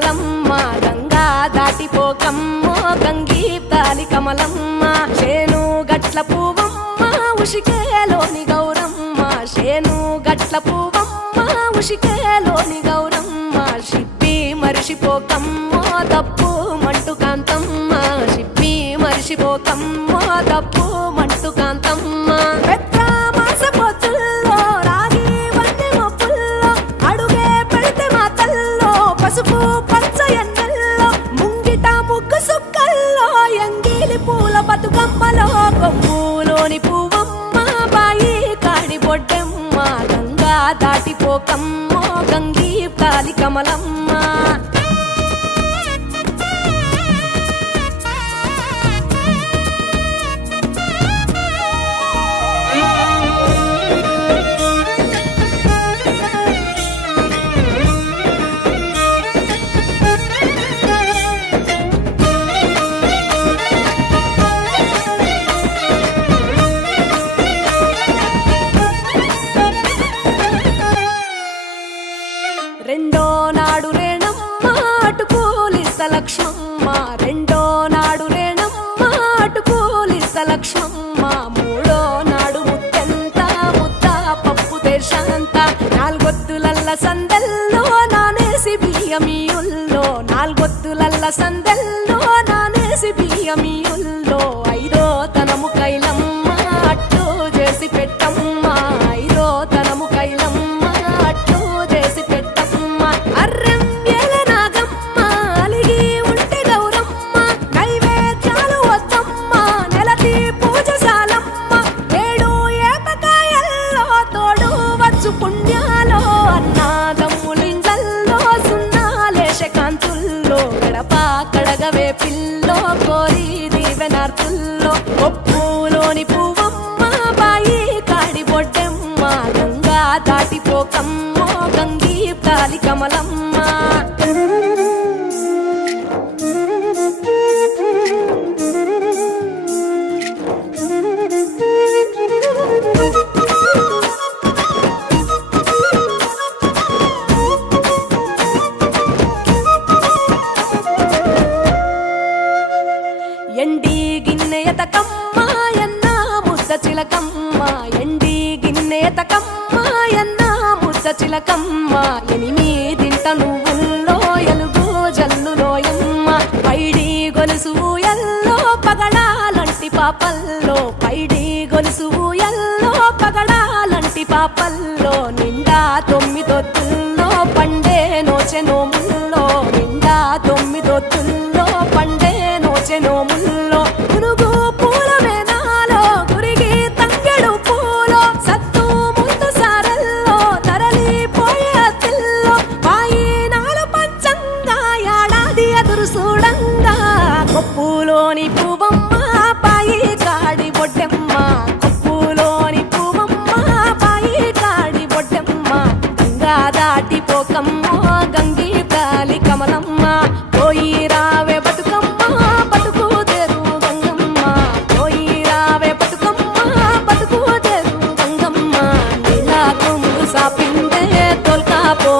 కమలమ్మ గంగా దాటిపోకమ్మో గంగీతాలి కమలమ్మ శేను గట్ల పువ్వమ్మ ఉషికేలోని గౌరమ్మ శేను గట్ల పువ్వమ్మ ఉషికేలోని గౌరమ్మ షిప్పి మరిషిపోకమ్మో తప్పు మంటు కాంతమ్మ షిప్పి మరిషిపోకమ్మో తప్పు మంటు కాంతమ్మ పసుపు పచ్చ ఎన్నెల్లో ముంగిట ముగ్గు సుక్కల్లో ఎంగిలి పూల బతుకమ్మలో కొమ్ములోని పువ్వమ్మ బాయి కాడి బొడ్డెమ్మ గంగా దాటిపోకమ్మో గంగీ తాలి కమలమ్మ రెండో నాడు రేణమ్మ అటుకూలిస్త లక్ష్మమ్మ రెండో నాడు రేణమ్మ అటుకూలిస్త లక్ష్మమ్మ మూడో నాడు ముత్తెంత ముద్ద పప్పు దేశంత నాలుగొత్తులల్ల సందెల్లో నానేసి బియ్యమియుల్లో నాలుగొత్తులల్ల సందెల్లో నానేసి బియ్యమియుల్లో ఐదో తనము కైలమ్మ అట్టు చేసి పెట్టమ్మ ఐదో తనము కైలమ్మ అట్టు చేసి అర్రం ఏల నాగమ్మ అలిగి ఉంటే గౌరమ్మ నైవేద్యాలు వద్దమ్మ నెలతి పూజశాలమ్మ ఏడు ఏపకాయల్లో తోడు వచ్చు పుణ్యాలో అన్నాదమ్ములింగల్లో సున్నాలేశ కాంతుల్లో గడప కడగవే పిల్లో కోరి దీవెనార్తుల్లో ఒప్పులోని పువ్వమ్మ బాయి కాడి బొడ్డెమ్మ గంగా దాటిపోకమ్మో గంగీ తాలి కమలమ్మ ఎండి గిన్నెయతకమ్మ ఎన్న ముద్ద చిలకమ్మ ఎండి గిన్నెయతకమ్మ ఎన్న ముద్ద చిలకమ్మ ఎనిమిదింట నువ్వుల్లో ఎలుగు జల్లులోయమ్మ పైడి గొలుసు ఎల్లో పగడాలంటి పాపల్లో పైడి గొలుసు ఎల్లో పగడాలంటి పాపల్లో నిండా తొమ్మిదొత్తుల్లో పండే నోచె నోముల్లో నిండా తొమ్మిదొత్తుల్లో పండే నోచె నోముల్లో పునుగు పూల మేనాలో గురిగి తంగెడు పూలో సత్తు ముందు సారల్లో తరలిపోయే అతిల్లో పాయి నాలు పంచంగా ఏడాది ఎదురు చూడంగా కొప్పులోని పువ్వమ్మ పాయి కాడి బొడ్డెమ్మ కొప్పులోని పువ్వమ్మ పాయి కాడి బొడ్డెమ్మ గంగా దాటిపోకమ్మో గంగీ తాలి కమలమ్మ పోయి రావే బతుకమ్మ బతుకు తెరు గంగమ్మ పోయి రావే బతుకమ్మ బతుకు తెరు గంగమ్మ నీలా కొమ్ము సాపిందే తోల్కా పో